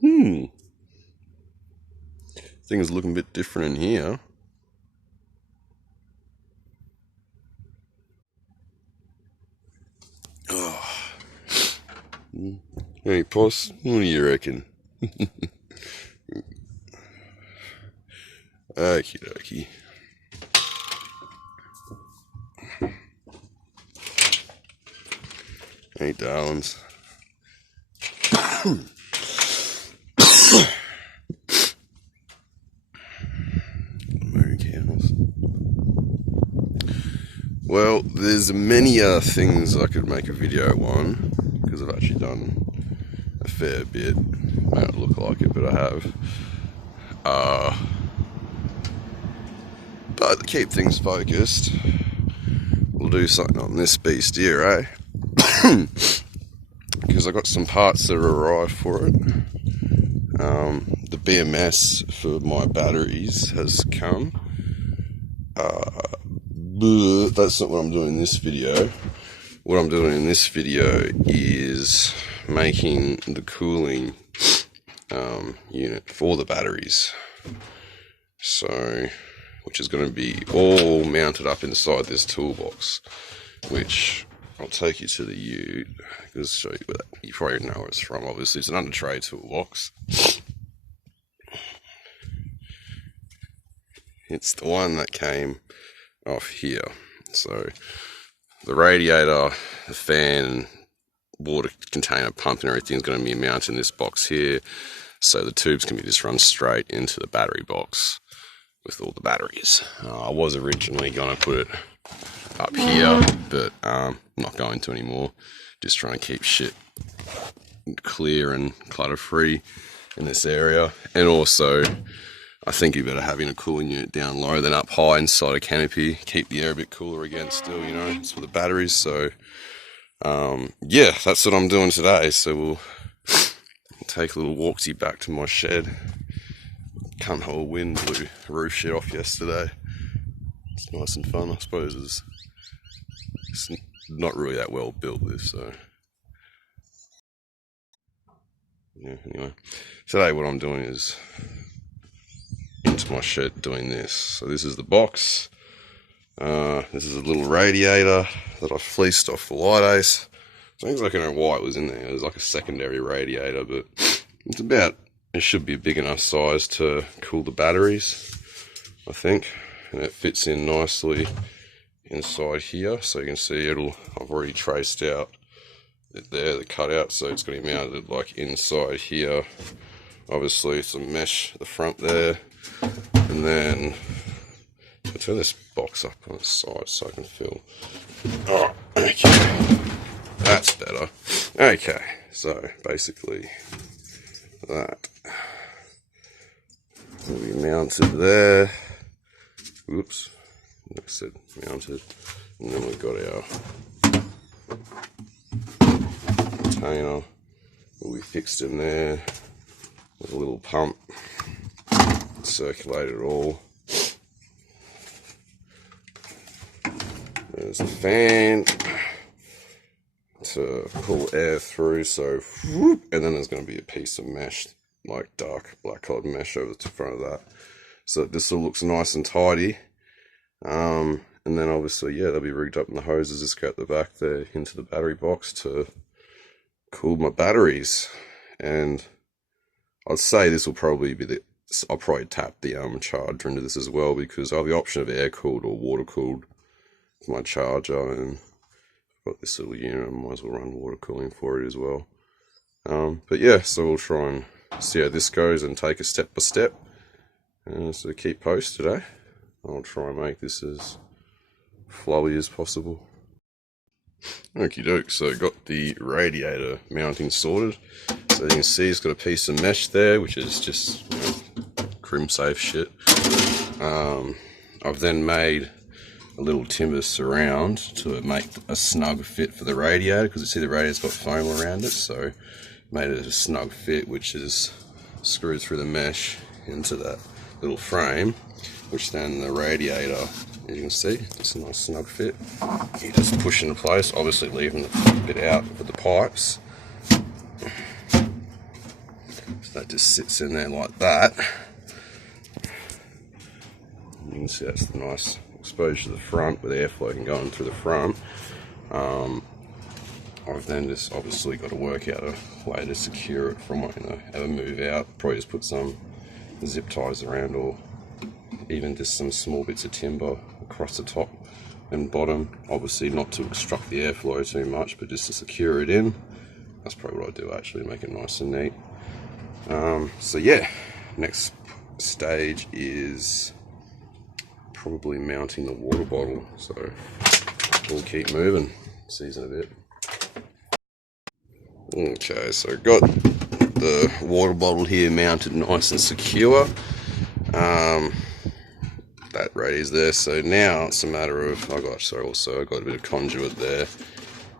Things looking a bit different in here. Oh. Hey, Poss, what do you reckon? Okie dokie. Hey, darlings. Mary cows. Well, there's many things I could make a video on, because I've actually done a fair bit. May not look like it, but I have. But to keep things focused, we'll do something on this beast here, eh? Because I got some parts that are arrived for it. The BMS for my batteries has come. But that's not what I'm doing in this video. What I'm doing in this video is making the cooling unit for the batteries. So, which is going to be all mounted up inside this toolbox, which I'll take you to the ute, because show you where you probably know where it's from. Obviously, it's an under tray toolbox. It's the one that came off here. So the radiator, the fan, water container, pump and everything is going to be mounted in this box here. So the tubes can be just run straight into the battery box with all the batteries. I was originally going to put it up here, but I'm not going to anymore. Just trying to keep shit clear and clutter free in this area. And also, I think you're better having a cooling unit down low than up high inside a canopy. Keep the air a bit cooler again still, you know, it's for the batteries. So, yeah, that's what I'm doing today. So we'll take a little walksy back to my shed. Cunt hole wind blew roof shit off yesterday. It's nice and fun, I suppose. It's not really that well built, this, so. Yeah, anyway. Today what I'm doing is into my shed doing this. So this is the box. This is a little radiator that I fleeced off the light ace. So things like I don't know why it was in there. It was like a secondary radiator, but it's about, it should be a big enough size to cool the batteries, I think. And it fits in nicely inside here. So you can see I've already traced out it there, the cutout, so it's going to be mounted like inside here. Obviously some mesh at the front there. And then I'll turn this box up on its side so I can feel. Oh, okay. That's better. Okay, so basically that will be mounted there. Whoops, like I said, mounted. And then we've got our container will be fixed in there with a little pump. Circulate it all. There's the fan to pull air through, so whoop, and then there's going to be a piece of mesh, like dark black coloured mesh over the front of that, so that this all looks nice and tidy. And then obviously, yeah, they'll be rigged up in the hoses just go out the back there into the battery box to cool my batteries. And I'd say this will probably be I'll probably tap the charger into this as well, because I have the option of air cooled or water cooled for my charger, and I've got this little unit, I might as well run water cooling for it as well. But yeah, so we'll try and see how this goes and take it step by step. So keep posted, eh? I'll try and make this as flowy as possible. Okie doke, so got the radiator mounting sorted. So you can see it's got a piece of mesh there, which is just, you know, crim safe shit. I've then made a little timber surround to make a snug fit for the radiator, because you see the radiator's got foam around it, so made it a snug fit, which is screwed through the mesh into that little frame, which then the radiator, as you can see, it's a nice snug fit. You just push into place, obviously leaving the bit out for the pipes. So that just sits in there like that. You can see that's the nice exposure to the front with airflow can go in through the front. I've then just obviously got to work out a way to secure it from when I ever move out. Probably just put some zip ties around, or even just some small bits of timber across the top and bottom. Obviously not to obstruct the airflow too much, but just to secure it in. That's probably what I do actually, make it nice and neat. So yeah, next stage is probably mounting the water bottle. So we'll keep moving, see you in a bit. Okay, so I've got the water bottle here mounted nice and secure. That radio's there, so now it's a matter of, I got a bit of conduit there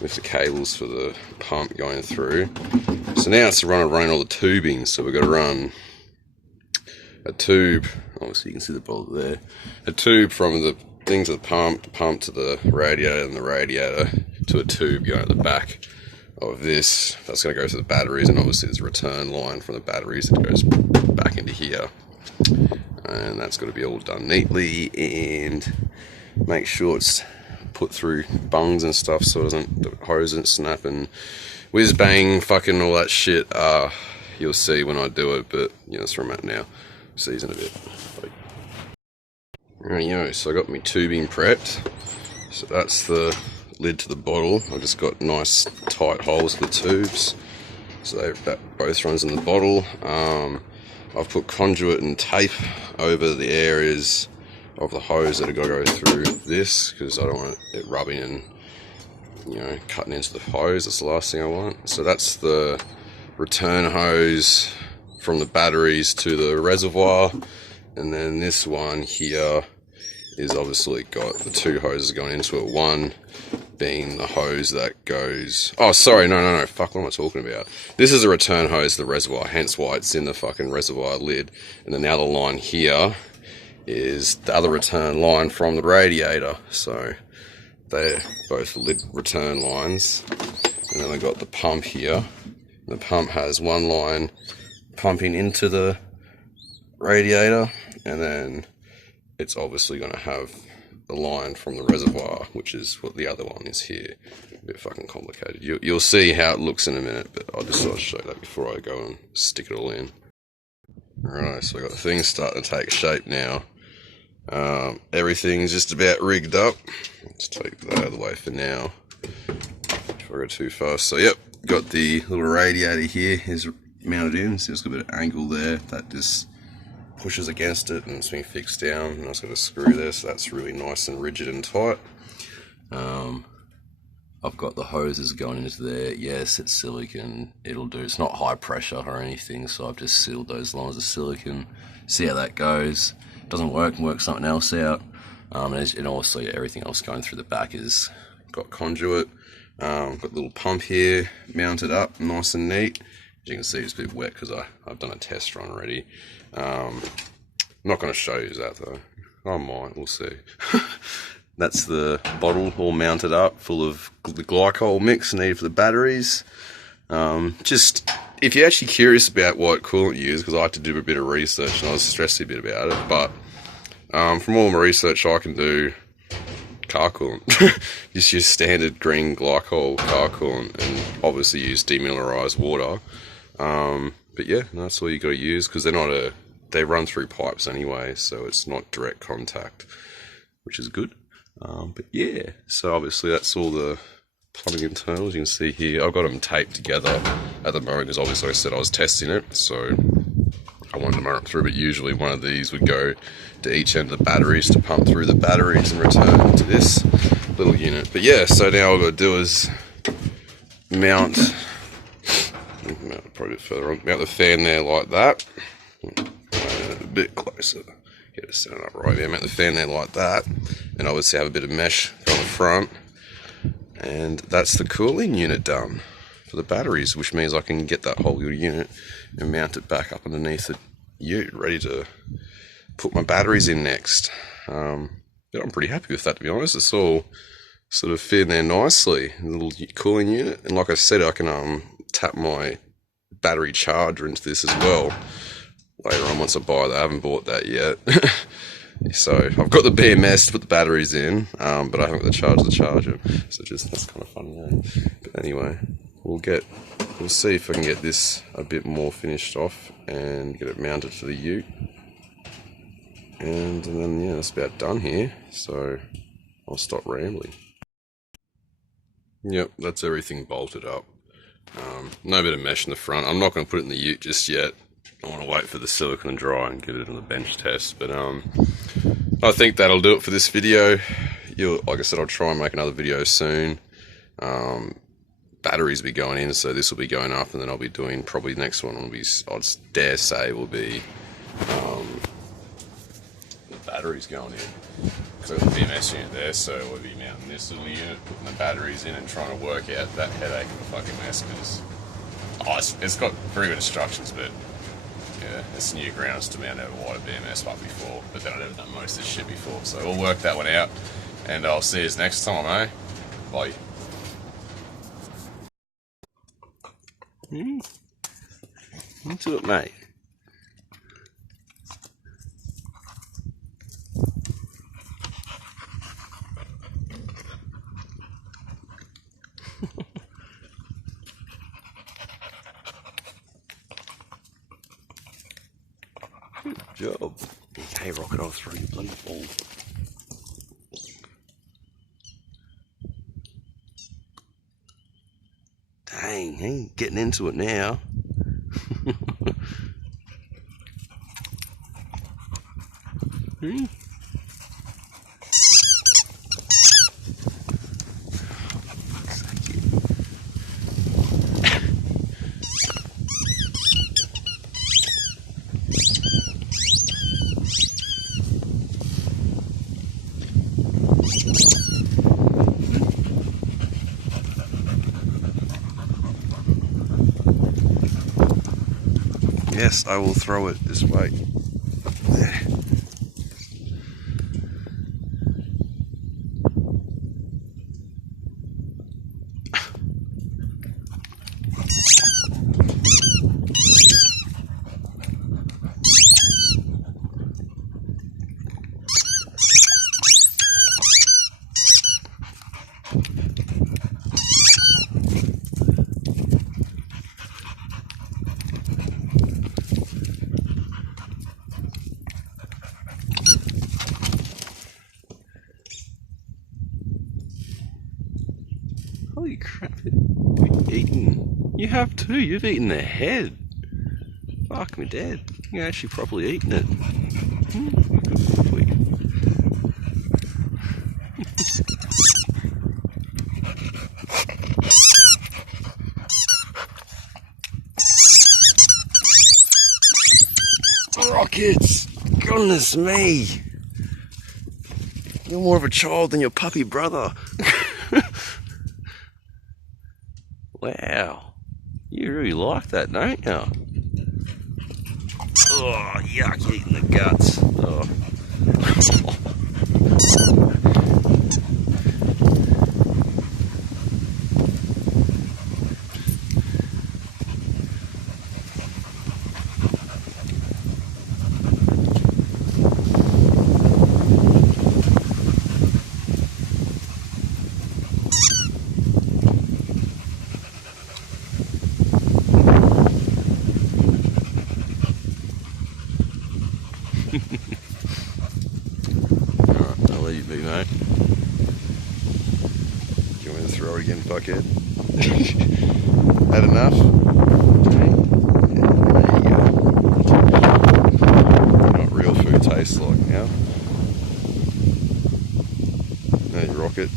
with the cables for the pump going through. So now it's to run all the tubing, so we've got to run a tube, obviously you can see the bolt there, a tube from the thing to the pump to the radiator, and the radiator to a tube going at the back of this. That's going to go to the batteries, and obviously there's a return line from the batteries that goes back into here, and that's got to be all done neatly and make sure it's put through bungs and stuff so the hose doesn't snap and whiz bang fucking all that shit. You'll see when I do it, but you know, that's where I'm at now. See you in a bit. Rightio, so I got my tubing prepped. So that's the lid to the bottle. I've just got nice tight holes for the tubes, so that both runs in the bottle. I've put conduit and tape over the areas of the hose that are going to go through this, because I don't want it rubbing and, you know, cutting into the hose. That's the last thing I want. So that's the return hose from the batteries to the reservoir, and then this one here is obviously got the two hoses going into it. One being the hose that goes, oh sorry, no, fuck, what am I talking about? This is a return hose to the reservoir, hence why it's in the fucking reservoir lid. And then the other line here is the other return line from the radiator. So they're both lid return lines. And then I got the pump here. The pump has one line pumping into the radiator, and then it's obviously going to have the line from the reservoir, which is what the other one is here. A bit fucking complicated. You'll see how it looks in a minute, but I'll just sort of show that before I go and stick it all in. Alright, so I got the things starting to take shape now. Everything's just about rigged up. Let's take that out of the way for now before I go too fast. So yep, got the little radiator here is mounted in, so it's got a bit of angle there that just pushes against it and it's being fixed down, and I've got a screw there, so that's really nice and rigid and tight. I've got the hoses going into there. Yes, it's silicon, it'll do. It's not high pressure or anything, so I've just sealed those lines of silicon. See how that goes. Doesn't work, and work something else out. And also everything else going through the back is got conduit. Got a little pump here mounted up nice and neat. As you can see, it's a bit wet because I've done a test run already. I'm not going to show you that though. I might, we'll see. That's the bottle all mounted up, full of the glycol mix needed for the batteries. Just, if you're actually curious about what coolant you use, because I had to do a bit of research and I was stressing a bit about it, but from all my research I can do car coolant. Just use standard green glycol car coolant, and obviously use demineralized water. But yeah, that's all you got to use, because they run through pipes anyway, so it's not direct contact, which is good. But yeah, so obviously that's all the plumbing internals. You can see here, I've got them taped together at the moment, because obviously I said I was testing it, so I wanted to run it through, but usually one of these would go to each end of the batteries to pump through the batteries and return to this little unit. But yeah, so now all I've got to do is mount probably a bit further on, mount the fan there like that. A bit closer, get it set up right there, mount the fan there like that, and obviously have a bit of mesh on the front, and that's the cooling unit done for the batteries, which means I can get that whole little unit and mount it back up underneath the ute, ready to put my batteries in next. But I'm pretty happy with that, to be honest. It's all sort of fit in there nicely, a little cooling unit, and like I said, I can tap my battery charger into this as well later on once I buy that. I haven't bought that yet. So I've got the BMS to put the batteries in, but I haven't got the charger to charge them. So that's kind of funny, eh? But anyway, we'll see if I can get this a bit more finished off and get it mounted to the ute. And then, yeah, that's about done here. So I'll stop rambling. Yep, that's everything bolted up. No bit of mesh in the front. I'm not going to put it in the ute just yet. I want to wait for the silicone to dry and get it on the bench test. But I think that'll do it for this video. Like I said, I'll try and make another video soon. Batteries will be going in, so this will be going up, and then I'll be doing probably the next one will be, I'd dare say, will be the batteries going in. Because I've got the BMS unit there, so we'll be mounting this little unit, putting the batteries in, and trying to work out that headache of a fucking mess. Because it's got very good instructions, but yeah, it's new grounds to me. I never wired a BMS up before, but then I've never done most of this shit before. So we'll work that one out, and I'll see you next time, eh? Bye. Into it, mate. Good job. Hey, Rocket, I'll throw you bloody ball. Dang, hey, getting into it now. Hmm? Yes, I will throw it this way. There. Holy crap, you've eaten. You have too, you've eaten the head. Fuck me dead. You're actually properly eating it. Good boy. Rockets! Goodness me! You're more of a child than your puppy brother. Wow, you really like that, don't you? Oh, yuck, eating the guts. Oh. Alright, I'll let you be, mate. Do you want me to throw it again, fuckhead? Had enough? Okay. Yeah, there you go. What real food tastes like now. Hey, Rocket.